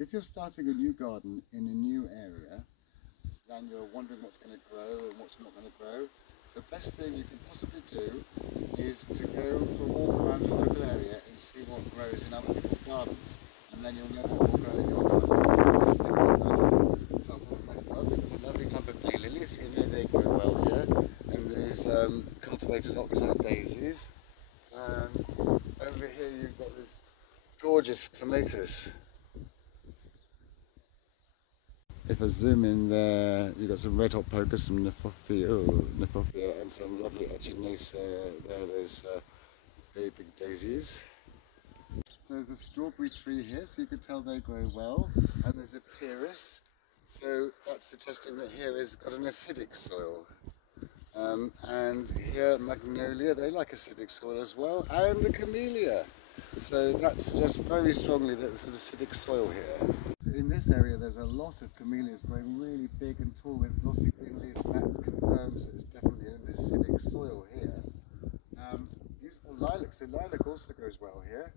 If you're starting a new garden in a new area, and you're wondering what's going to grow and what's not going to grow, the best thing you can possibly do is to go for a walk around your local area and see what grows in other people's gardens. And then you'll know what will grow in your garden. This is a really nice example of my garden. There's a lovely clump of daylilies. You know they grow well here. And there's cultivated oxeye daisies. Over here you've got this gorgeous clematis. If I zoom in there, you've got some red hot poker, some Nephofia, and some lovely echinacea there, those very big daisies. So there's a strawberry tree here, so you can tell they grow well, and there's a pyrus, so that's suggesting that here has got an acidic soil. And here magnolia, they like acidic soil as well, and a camellia. So that suggests very strongly that there's an acidic soil here. In this area there's a lot of camellias growing really big and tall with glossy green leaves, and that confirms that it's definitely an acidic soil here. Beautiful lilac, so lilac also grows well here.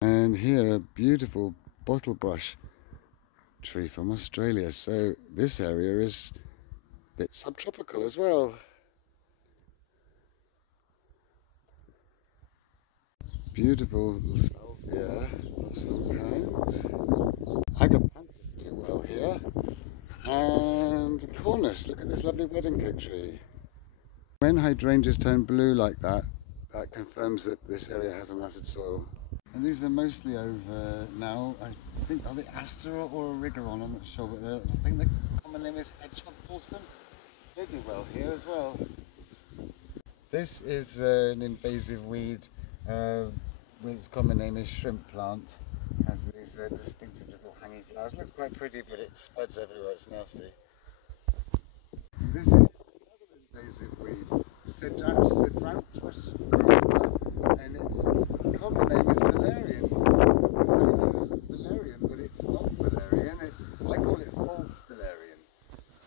And here a beautiful bottle brush tree from Australia, so this area is a bit subtropical as well. Beautiful salvia of some kind. Agapanthus do well here. And cornus, look at this lovely wedding cake tree. When hydrangeas turn blue like that, that confirms that this area has an acid soil. And these are mostly over now. I think, are they Aster or Erigeron? I'm not sure, but I think the common name is hedgehog balsam. They do well here as well. This is an invasive weed. With its common name is shrimp plant. Has these distinctive little hanging flowers. Looks quite pretty, but it spreads everywhere. It's nasty. This is another invasive weed, Cedranthus roma, and its common name is valerian. The same as valerian, but it's not valerian. I call it false valerian,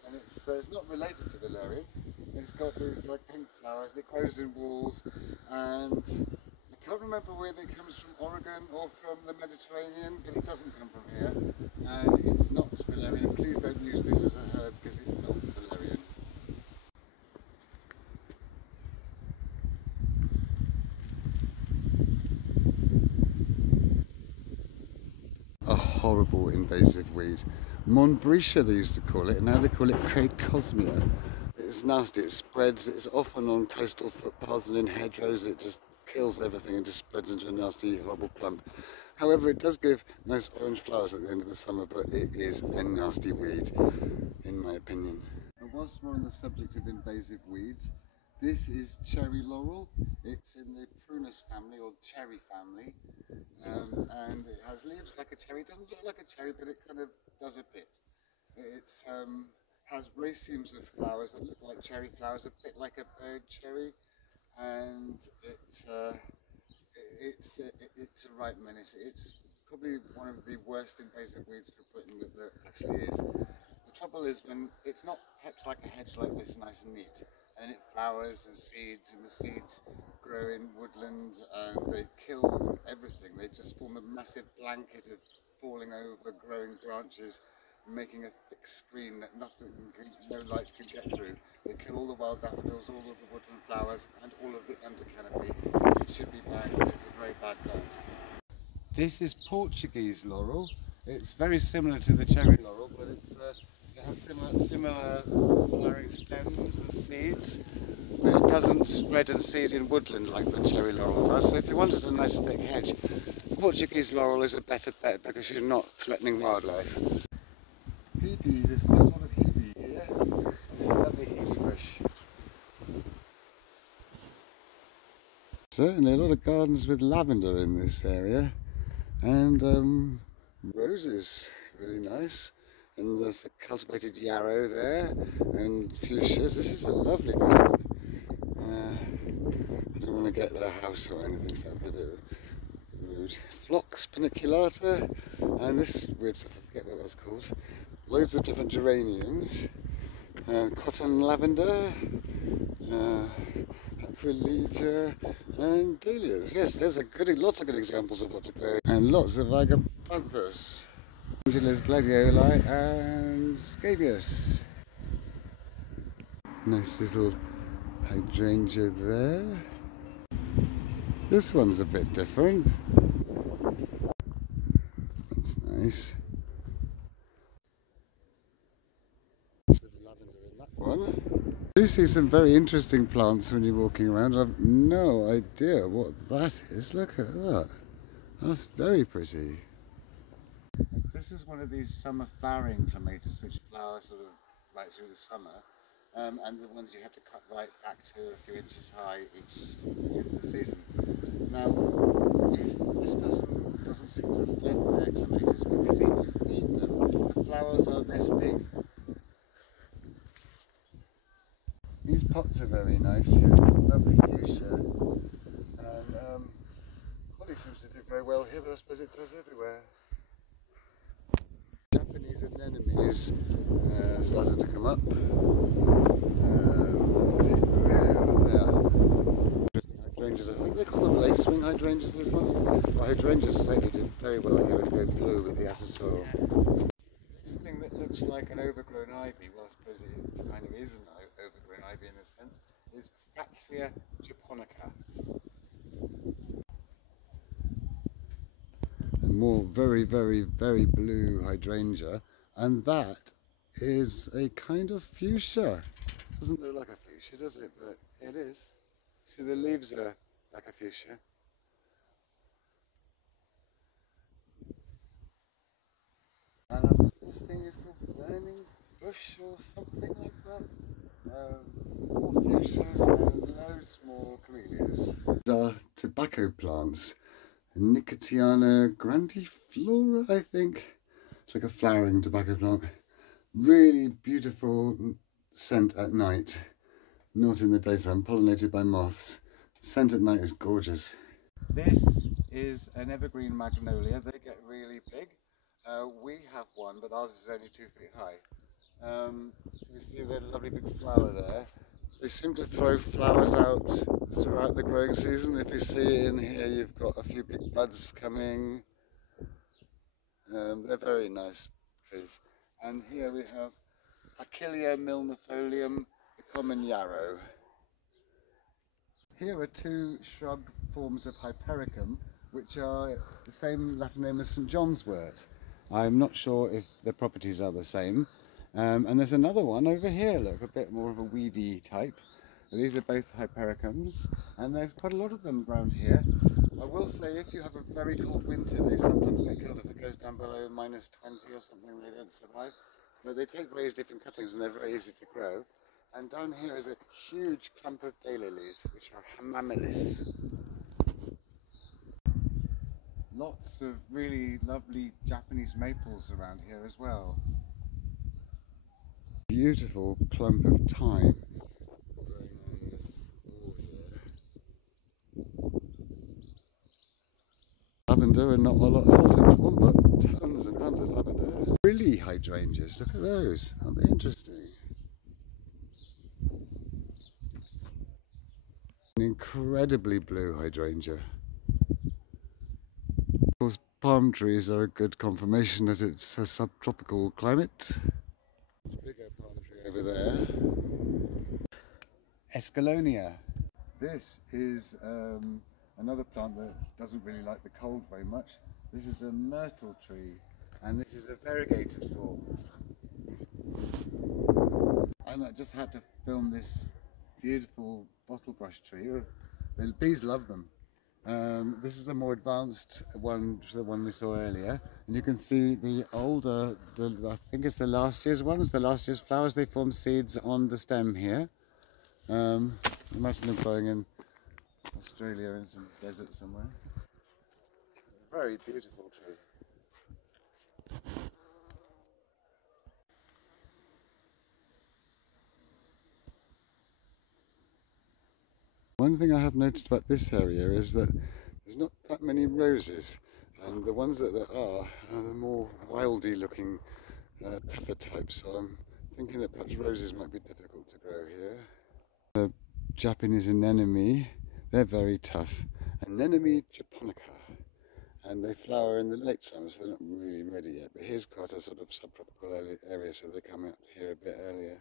and it's not related to valerian. It's got these like pink flowers. It grows in walls, and I can't remember whether it comes from Oregon or from the Mediterranean, but it doesn't come from here, and it's not valerian. Please don't use this as a herb because it's not valerian. A horrible invasive weed. Monbretia they used to call it, and now they call it Cracosmia. It's nasty, it spreads, it's often on coastal footpaths and in hedgerows. It just kills everything and just spreads into a nasty, horrible clump. However, it does give nice orange flowers at the end of the summer, but it is a nasty weed, in my opinion. And whilst we're on the subject of invasive weeds, this is cherry laurel. It's in the Prunus family, or cherry family, and it has leaves like a cherry. It doesn't look like a cherry, but it kind of does a bit. It has racemes of flowers that look like cherry flowers, a bit like a bird cherry. And it's a right menace. It's probably one of the worst invasive weeds for Britain that there actually is. The trouble is when it's not kept like a hedge like this, nice and neat, and it flowers and the seeds grow in woodland and they kill everything. They just form a massive blanket of falling over, growing branches, making a thick screen that no light can get through. They kill all the wild daffodils, all of the woodland flowers, and all of the under canopy. It should be banned. It's a very bad plant. This is Portuguese laurel. It's very similar to the cherry laurel, but it has similar flowering stems and seeds, but it doesn't spread and seed in woodland like the cherry laurel does. So if you wanted a nice thick hedge, Portuguese laurel is a better bet because you're not threatening wildlife. Hebe, there's quite a lot of hebe here. There's a lovely hebe bush. Certainly a lot of gardens with lavender in this area, and roses, really nice. And there's a cultivated yarrow there, and fuchsias. This is a lovely garden. I don't want to get the house or anything, so that'd be a bit rude. Phlox paniculata, and this weird stuff, I forget what that's called. Loads of different geraniums, cotton lavender, aquilegia, and dahlias. Yes, there's lots of good examples of what to grow, and lots of agapanthus. Angeles gladioli and scabious. Nice little hydrangea there. This one's a bit different. That's nice. Lavender in that one. You see some very interesting plants when you're walking around. I've no idea what that is. Look at that. That's very pretty. This is one of these summer flowering clematis which flower sort of right through the summer. And the ones you have to cut right back to a few inches high each end of the season. Now, if this person doesn't seem to have fed their clematis, because if you feed them, the flowers are this big. These pots are very nice here. It's a lovely fuchsia, and holly seems to do very well here, but I suppose it does everywhere. Japanese anemones started to come up. Hydrangeas, I think they call them lace-wing hydrangeas, this one's. Well, hydrangeas certainly did very well here and go blue with the acetal. This thing that looks like an overgrown ivy, well I suppose it kind of is an overgrown ivy in a sense, is Fatsia japonica. A more very, very, very blue hydrangea, and that is a kind of fuchsia. Doesn't look like a fuchsia, does it? But it is. See, the leaves are like a fuchsia. And this thing is called burning bush or something like that. More fuchsias and loads more camellias. These are tobacco plants. Nicotiana grandiflora, I think. It's like a flowering tobacco plant. Really beautiful scent at night. Not in the daytime, pollinated by moths. Scent at night is gorgeous. This is an evergreen magnolia. They get really big. We have one, but ours is only 2 feet high. You see the lovely big flower there. They seem to throw flowers out throughout the growing season. If you see in here, you've got a few big buds coming. They're very nice trees. And here we have Achillea milnifolium, the common yarrow. Here are two shrub forms of Hypericum, which are the same Latin name as St. John's wort. I'm not sure if the properties are the same. And there's another one over here, look, a bit more of a weedy type. These are both Hypericums, and there's quite a lot of them around here. I will say, if you have a very cold winter, they sometimes get killed if it goes down below -20 or something, they don't survive. But they take various different cuttings and they're very easy to grow. And down here is a huge clump of daylilies, which are Hamamelis. Lots of really lovely Japanese maples around here as well. Beautiful clump of thyme growing on this wall here. Lavender and not a lot else in that one, but tons and tons of lavender. Really hydrangeas, look at those, aren't they interesting? An incredibly blue hydrangea. Of course, palm trees are a good confirmation that it's a subtropical climate. Bigger palm tree over there. Escallonia. This is another plant that doesn't really like the cold very much. This is a myrtle tree, and this is a variegated form. And I just had to film this beautiful bottle brush tree. The bees love them. This is a more advanced one, the one we saw earlier, and you can see the older, I think it's the last year's ones, the last year's flowers. They form seeds on the stem here. Imagine them growing in Australia in some desert somewhere. Very beautiful tree. One thing I have noticed about this area is that there's not that many roses, and the ones that there are the more wildy looking, tougher types, so I'm thinking that perhaps roses might be difficult to grow here. The Japanese anemone, they're very tough. Anemone japonica, and they flower in the late summer, so they're not really ready yet. But here's quite a sort of subtropical area, so they come up here a bit earlier.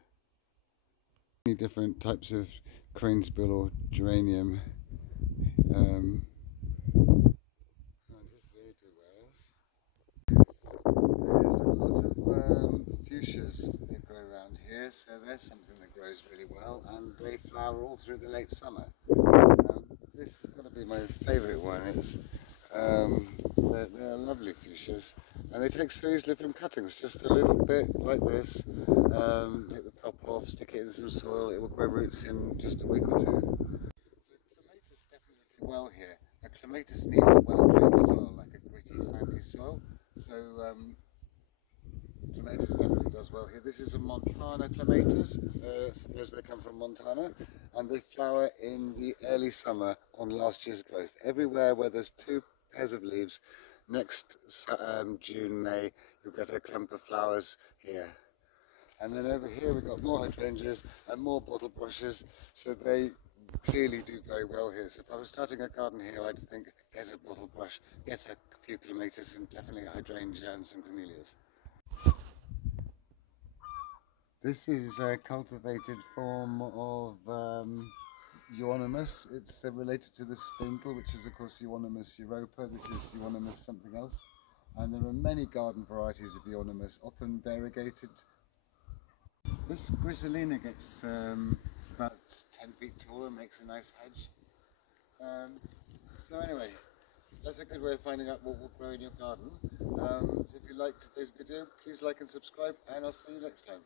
Many different types of cranesbill or geranium. And if they do well, there's a lot of fuchsias that grow around here, so there's something that grows really well, and they flower all through the late summer. This is going to be my favourite one. It's they're lovely fuchsias, and they take so easily from cuttings. Just a little bit like this, take the top off, stick it in some soil. It will grow roots in just a week or two. So clematis definitely do well here. A clematis needs a well-drained soil, like a gritty, sandy soil. So clematis definitely does well here. This is a Montana clematis. Suppose they come from Montana, and they flower in the early summer on last year's growth. Everywhere where there's 2 pairs of leaves, next June, May, you'll get a clump of flowers here. And then over here we've got more hydrangeas and more bottle brushes, so they clearly do very well here. So if I was starting a garden here, I'd think get a bottle brush, get a few clematis, and definitely a hydrangea and some camellias. This is a cultivated form of Euonymus. It's related to the spindle, which is of course Euonymus europa. This is Euonymus something else. And there are many garden varieties of Euonymus, often variegated. This Griselina gets about 10 feet tall and makes a nice hedge. So anyway, that's a good way of finding out what will grow in your garden. So if you liked today's video, please like and subscribe, and I'll see you next time.